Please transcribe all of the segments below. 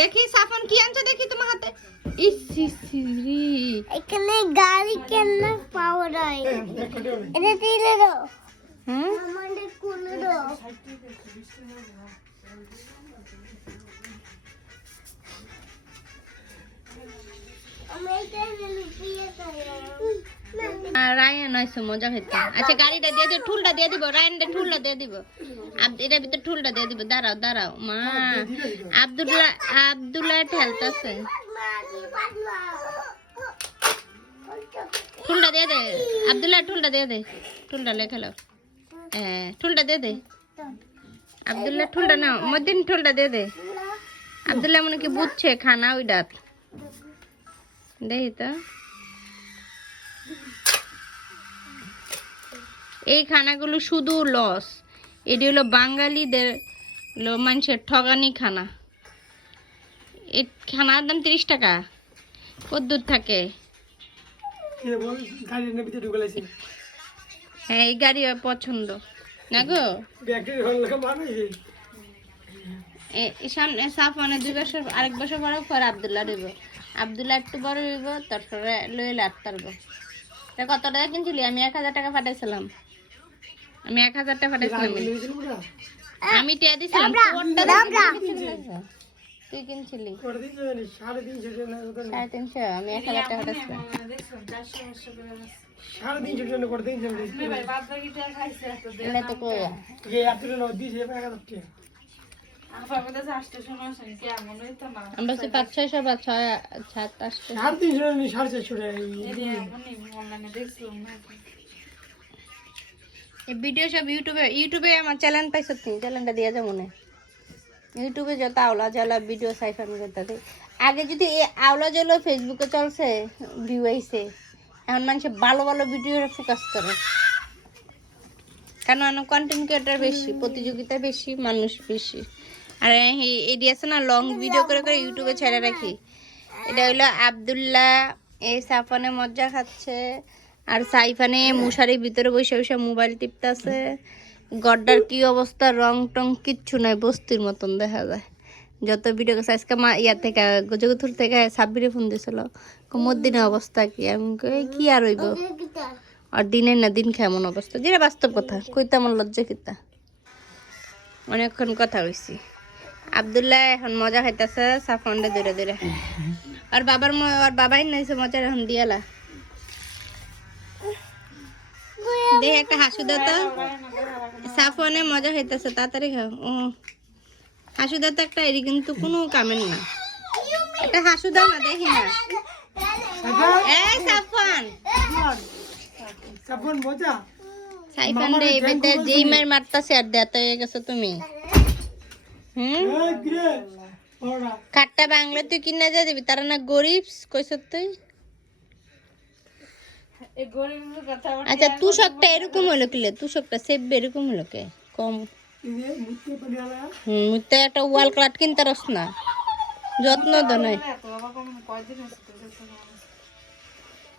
দেখি সাফন কি আনছো দেখি তোমার হাতে। ইসিসিরি এখানে গাড়ি কেন পাওয়া যায় এটা দিলে দাও হ্যাঁ আমাদের কোলে দাও আমি এটা লুকিয়ে রায়ন আইসো মজা খেতে। আচ্ছা গাড়িটা দিয়ে দিব, ঠুলটা দিয়ে দিব, রায়নটা ঠুলটা দিয়ে দিব, এটার ভিতরে ঠুলটা দিয়ে দিব। দাঁড়াও দাঁড়াও মা, আব্দুল্লাহ ঠেলতেছে। ঠুলটা দিয়ে দে আব্দুল্লাহ, ঠুলটা দিয়ে দে, ঠুলটা লেখালো। হ্যাঁ ঠুলটা দিয়ে দে আব্দুল্লাহ, ঠুলটা নাও মধ্যে, ঠুলটা দিয়ে দে। আব্দুল্লাহ মনে কি বুঝছে খানা ওই ডাত দেখি তো। এই খানাগুলো শুধু লস, এটি হলো বাঙালিদের মানুষের ঠগানি খানা। এই খানার দাম 30 টাকা। কদ্দূর থাকে? হ্যাঁ এই গাড়ি পছন্দ না গো। সামনে সাফানে 2 বছর, আরেক বছর বড় পরে আব্দুল্লাহ দিব। আব্দুল্লাহ একটু বড় হইব, তারপরে লইলে আটতারবো। কত টাকা কিনছিলি? আমি 1000 টাকা পাঠাইছিলাম। আমি 1000 টাকা পাঠাইছিলাম। আমি টিয়া দিছিলাম। তুই কিনছিলি 350, আমি 1000 টাকা পাঠাইছিলাম। এলে তো কই আমরা 500-600 বা 6-7-8 এই ভিডিও সব ইউটিউবে আমার চ্যানেল পাইছ তুমি, চ্যানেলটা দিয়ে যাবো না। ইউটিউবে যত আওলা জ্বালা ভিডিও সাইফান করতে। আগে যদি এই আওলা জ্বালা ফেসবুকে চলছে, ভিউ আইছে, এখন মানুষ ভালো ভালো ভিডিও ফোকাস করে। কেন কন্টেন্ট ক্রিয়েটার বেশি, প্রতিযোগিতা বেশি, মানুষ বেশি। আর এটি আছে না, লং ভিডিও করে করে ইউটিউবে ছেড়ে রাখি। এটা হইলো আব্দুল্লাহ, এই সাফানে মজা খাচ্ছে, আর সাইফানে মশারির ভিতরে বসে বসে মোবাইল টিপতেছে। গড্ডার কি অবস্থা, রং টং কিচ্ছু নাই, বস্তির মতন দেখা যায়। যত ভিডিও করছে আজকে মা ইয়া থেকে গজগথুর থেকে সাব্বিরে ফোন দিয়েছিল, মদিনের অবস্থা কি? আমি কি আর হইব, আর দিনের না দিন কেমন অবস্থা, যেটা বাস্তব কথা কইতে আমার লজ্জা কিতা। অনেকক্ষণ কথা হয়েছি। আব্দুল্লাহ এখন মজা খাইতেছে সাফনটা দূরে দূরে। আর বাবাই নাইছে মজা এখন দিয়ালা। দেখ একটা হাসু দাও তো, সাফনে মজা খাইতেছে, তাড়াতাড়ি খাও। ও হাসু দাও তো একটা, এর কিন্তু কোনো কামের না। একটা হাসু দাও না, দেখি না। এই সাফন, সাফন মজা সাইফান রে এবারে যেই মার মারতাছে আর দেতা হয়ে গেছো তুমি। খাট্টা বাংলা তুই কিনা যা দিবি, তারা না গরিব কইছ তুই। আচ্ছা তুষকটা এরকম হলো কিলে, তুষকটা সেব এরকম হলো কে কম। মুতে একটা ওয়াল ক্লাট কিনতে রস না, যত্ন তো নাই।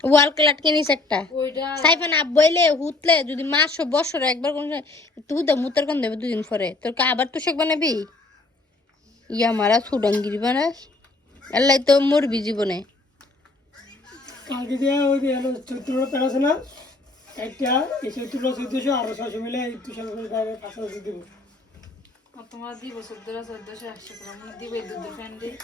ওয়াল ক্লাট কিনিস একটা। সাইফান আব্বাইলে হুতলে যদি মাস বছর একবার কোন তুই দে মুতের কোন দেবে 2 দিন পরে, তোর আবার তুষক বানাবি? ইয়া মারা সুডঙ্গিরি বানাস, আল্লাহ তো মরবি জীবনে। কালকে যে ওই হলো 14টা প্যারা আছে না, একটা এই 1400 আর 600 মিলে 500 দিব। তোমরা দিব 1400 100 করে দিব, দুধ ফ্যান দিই।